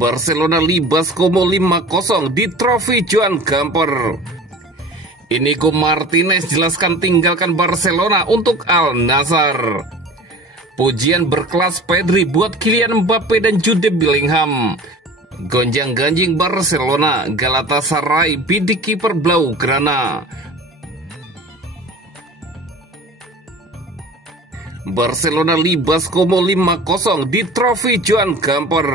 Barcelona libas Como 5-0 di trofi Joan Gamper. Inigo Martinez jelaskan tinggalkan Barcelona untuk Al Nassr. Pujian berkelas Pedri buat Kylian Mbappe dan Jude Bellingham. Gonjang-ganjing Barcelona, Galatasaray bidik kiper Blaugrana. Barcelona libas Como 5-0 di trofi Joan Gamper.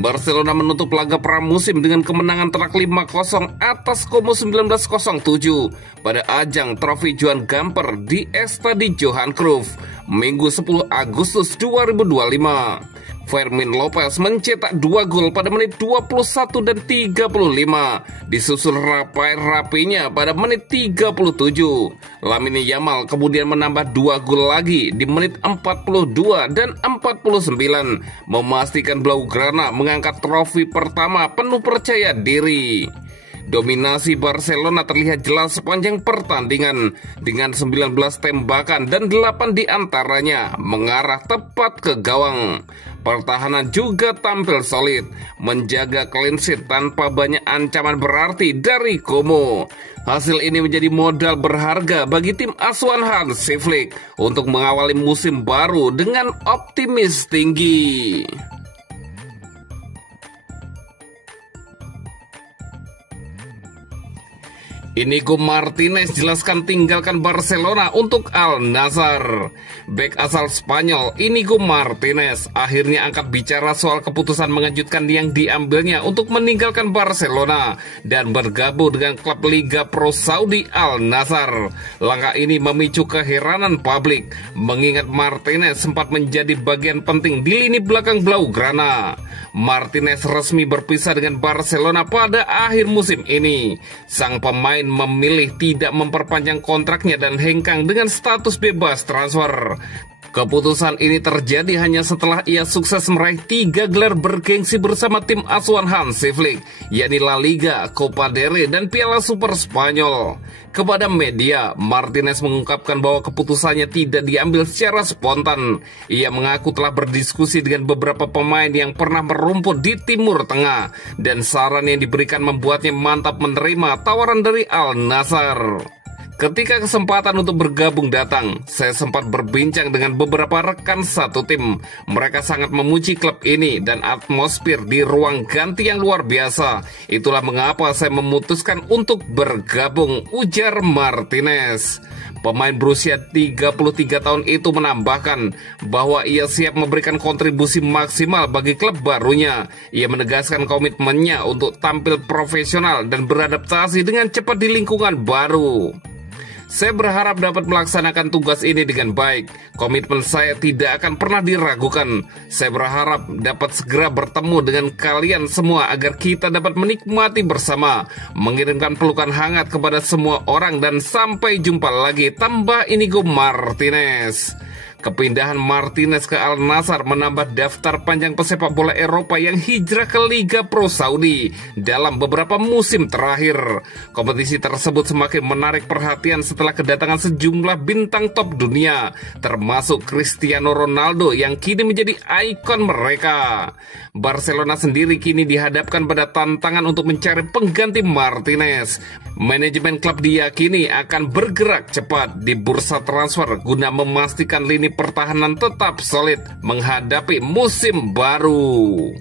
Barcelona menutup laga pramusim dengan kemenangan telak 5-0 atas Como 1907 pada ajang trofi Joan Gamper di Estadi Johan Cruyff, Minggu 10 Agustus 2025. Fermin Lopez mencetak 2 gol pada menit 21 dan 35, disusul Rafael Rafinha pada menit 37. Lamine Yamal kemudian menambah 2 gol lagi di menit 42 dan 49, memastikan Blaugrana mengangkat trofi pertama penuh percaya diri. Dominasi Barcelona terlihat jelas sepanjang pertandingan dengan 19 tembakan dan 8 diantaranya mengarah tepat ke gawang. Pertahanan juga tampil solid, menjaga clean sheet tanpa banyak ancaman berarti dari Como. Hasil ini menjadi modal berharga bagi tim asuhan Hansi Flick untuk mengawali musim baru dengan optimis tinggi. Inigo Martinez jelaskan tinggalkan Barcelona untuk Al Nassr. Bek asal Spanyol Inigo Martinez akhirnya angkat bicara soal keputusan mengejutkan yang diambilnya untuk meninggalkan Barcelona dan bergabung dengan klub Liga Pro Saudi Al Nassr. Langkah ini memicu keheranan publik, mengingat Martinez sempat menjadi bagian penting di lini belakang Blaugrana. Martinez resmi berpisah dengan Barcelona pada akhir musim ini. Sang pemain memilih tidak memperpanjang kontraknya dan hengkang dengan status bebas transfer. Keputusan ini terjadi hanya setelah ia sukses meraih 3 gelar bergengsi bersama tim asuhan Hansi Flick, yakni La Liga, Copa del Rey, dan Piala Super Spanyol. Kepada media, Martinez mengungkapkan bahwa keputusannya tidak diambil secara spontan. Ia mengaku telah berdiskusi dengan beberapa pemain yang pernah merumput di Timur Tengah, dan saran yang diberikan membuatnya mantap menerima tawaran dari Al Nassr. Ketika kesempatan untuk bergabung datang, saya sempat berbincang dengan beberapa rekan satu tim. Mereka sangat memuji klub ini dan atmosfer di ruang ganti yang luar biasa. Itulah mengapa saya memutuskan untuk bergabung, ujar Martinez. Pemain berusia 33 tahun itu menambahkan bahwa ia siap memberikan kontribusi maksimal bagi klub barunya. Ia menegaskan komitmennya untuk tampil profesional dan beradaptasi dengan cepat di lingkungan baru. Saya berharap dapat melaksanakan tugas ini dengan baik. Komitmen saya tidak akan pernah diragukan. Saya berharap dapat segera bertemu dengan kalian semua agar kita dapat menikmati bersama. Mengirimkan pelukan hangat kepada semua orang dan sampai jumpa lagi, tambah Inigo Martinez. Kepindahan Martinez ke Al Nassr menambah daftar panjang pesepak bola Eropa yang hijrah ke Liga Pro Saudi dalam beberapa musim terakhir. Kompetisi tersebut semakin menarik perhatian setelah kedatangan sejumlah bintang top dunia, termasuk Cristiano Ronaldo yang kini menjadi ikon mereka. Barcelona sendiri kini dihadapkan pada tantangan untuk mencari pengganti Martinez. Manajemen klub diyakini akan bergerak cepat di bursa transfer guna memastikan lini pertahanan tetap solid menghadapi musim baru.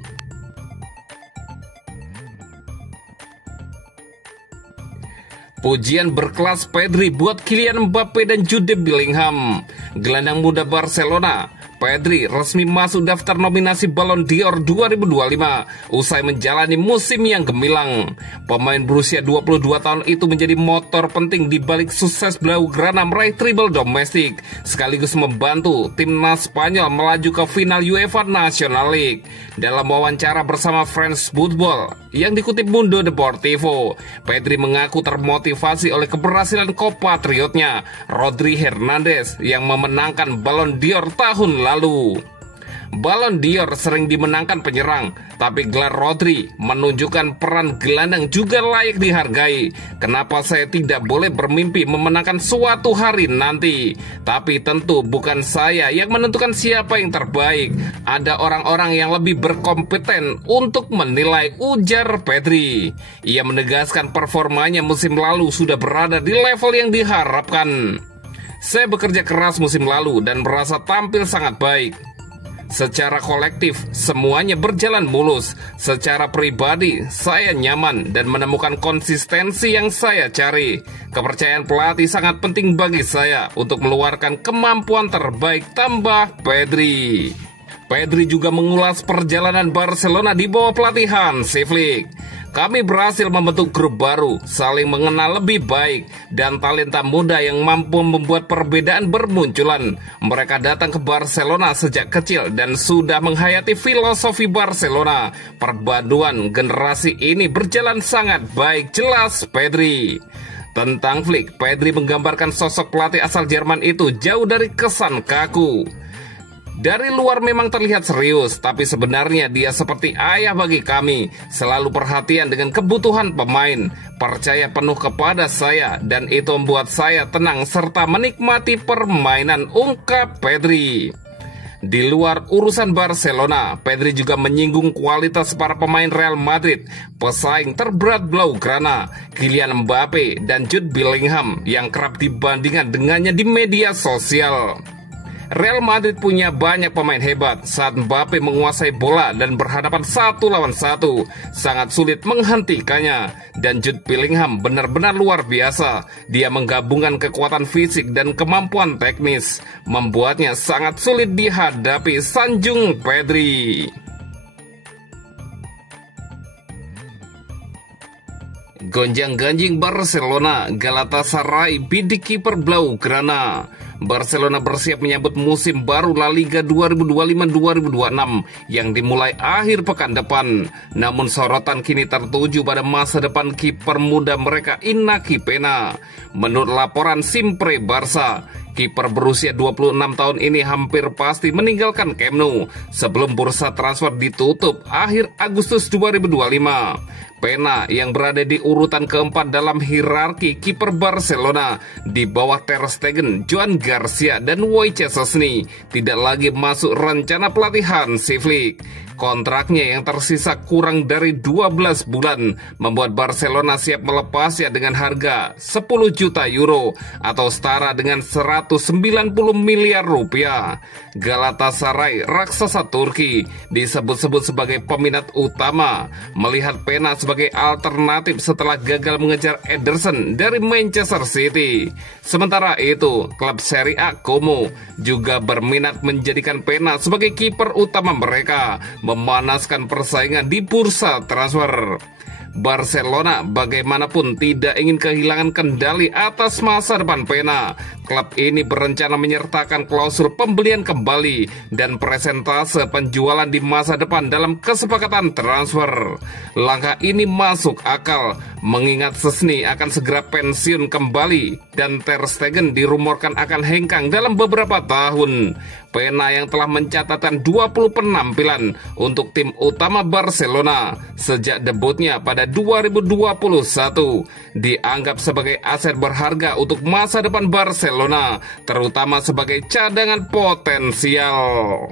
Pujian berkelas Pedri buat Kylian Mbappe dan Jude Bellingham. Gelandang muda Barcelona Pedri resmi masuk daftar nominasi Ballon d'Or 2025 usai menjalani musim yang gemilang. Pemain berusia 22 tahun itu menjadi motor penting di balik sukses Blaugrana meraih treble domestik, sekaligus membantu timnas Spanyol melaju ke final UEFA National League. Dalam wawancara bersama France Football yang dikutip Mundo Deportivo, Pedri mengaku termotivasi oleh keberhasilan kompatriotnya Rodri Hernandez yang memenangkan Ballon d'Or tahun lalu. Ballon d'Or sering dimenangkan penyerang, tapi gelar Rodri menunjukkan peran gelandang juga layak dihargai. Kenapa saya tidak boleh bermimpi memenangkan suatu hari nanti? Tapi tentu bukan saya yang menentukan siapa yang terbaik. Ada orang-orang yang lebih berkompeten untuk menilai, ujar Pedri. Ia menegaskan performanya musim lalu sudah berada di level yang diharapkan. Saya bekerja keras musim lalu dan merasa tampil sangat baik. Secara kolektif, semuanya berjalan mulus. Secara pribadi, saya nyaman dan menemukan konsistensi yang saya cari. Kepercayaan pelatih sangat penting bagi saya untuk meluarkan kemampuan terbaik, tambah Pedri. Pedri juga mengulas perjalanan Barcelona di bawah pelatihan Hansi Flick. Kami berhasil membentuk grup baru, saling mengenal lebih baik, dan talenta muda yang mampu membuat perbedaan bermunculan. Mereka datang ke Barcelona sejak kecil dan sudah menghayati filosofi Barcelona. Perpaduan generasi ini berjalan sangat baik, jelas Pedri. Tentang Flick, Pedri menggambarkan sosok pelatih asal Jerman itu jauh dari kesan kaku. Dari luar memang terlihat serius, tapi sebenarnya dia seperti ayah bagi kami. Selalu perhatian dengan kebutuhan pemain, percaya penuh kepada saya, dan itu membuat saya tenang serta menikmati permainan, ungkap Pedri. Di luar urusan Barcelona, Pedri juga menyinggung kualitas para pemain Real Madrid, pesaing terberat Blaugrana, Kylian Mbappe dan Jude Bellingham yang kerap dibandingkan dengannya di media sosial. Real Madrid punya banyak pemain hebat. Saat Mbappe menguasai bola dan berhadapan 1 lawan 1, sangat sulit menghentikannya. Dan Jude Bellingham benar-benar luar biasa. Dia menggabungkan kekuatan fisik dan kemampuan teknis, membuatnya sangat sulit dihadapi, sanjung Pedri. Gonjang-ganjing Barcelona, Galatasaray bidik kiper Blaugrana. Barcelona bersiap menyambut musim baru La Liga 2025-2026 yang dimulai akhir pekan depan. Namun sorotan kini tertuju pada masa depan kiper muda mereka, Iñaki Peña. Menurut laporan Simpre Barça, kiper berusia 26 tahun ini hampir pasti meninggalkan Camp Nou sebelum bursa transfer ditutup akhir Agustus 2025. Peña yang berada di urutan keempat dalam hierarki kiper Barcelona di bawah Ter Stegen, Joan Garcia, dan Wojciech Szczęsny tidak lagi masuk rencana pelatihan Hansi Flick. Kontraknya yang tersisa kurang dari 12 bulan membuat Barcelona siap melepasnya dengan harga 10 juta euro atau setara dengan 190 miliar rupiah. Galatasaray, raksasa Turki, disebut-sebut sebagai peminat utama, melihat Peña sebagai alternatif setelah gagal mengejar Ederson dari Manchester City. Sementara itu, klub Serie A Como juga berminat menjadikan Peña sebagai kiper utama mereka, memanaskan persaingan di bursa transfer. Barcelona bagaimanapun tidak ingin kehilangan kendali atas masa depan Peña. Klub ini berencana menyertakan klausul pembelian kembali dan presentase penjualan di masa depan dalam kesepakatan transfer. Langkah ini masuk akal mengingat Szczęsny akan segera pensiun kembali dan Ter Stegen dirumorkan akan hengkang dalam beberapa tahun. Peña yang telah mencatatkan 20 penampilan untuk tim utama Barcelona sejak debutnya pada 2021 dianggap sebagai aset berharga untuk masa depan Barcelona, terutama sebagai cadangan potensial.